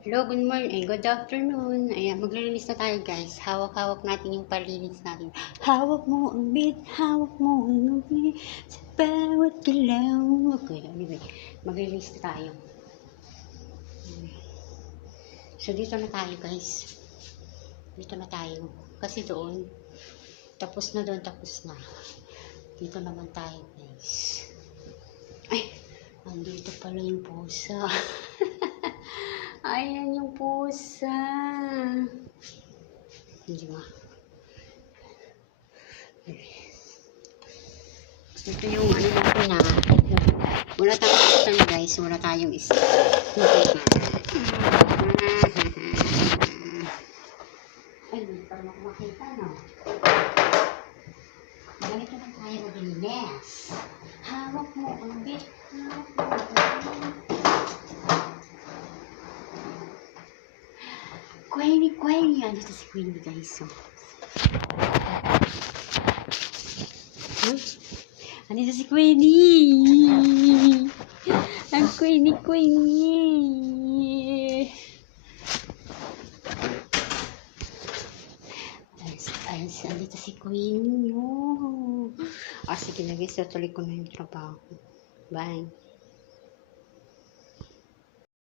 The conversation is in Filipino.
Hello, good morning, good afternoon. Ayan, magre-release na tayo guys. Hawak-hawak natin yung palinis natin. Hawak mo ang beat, hawak mo ang beat, sa bawat galaw. Okay, anyway, magre-release na tayo. So, dito na tayo guys. Dito na tayo. Kasi doon, tapos na doon, tapos na. Dito naman tayo guys. Ay, andito pala yung pusa. Ayan yung pusa. Hindi ba? Ito yung ano natin na. Wala tayong isa na guys. Wala tayong isa. Ay, hindi pa naman makita no. Ganito na tayo maglinis. Hawak mo ang bit. Hawak mo ang bit. Queenie. Andito si Queenie guys. So. Andito si Queenie. Ang Queenie. Andito si Queenie. Oh. Sige na guys. Tuloy ko na yung trabaho. Bye.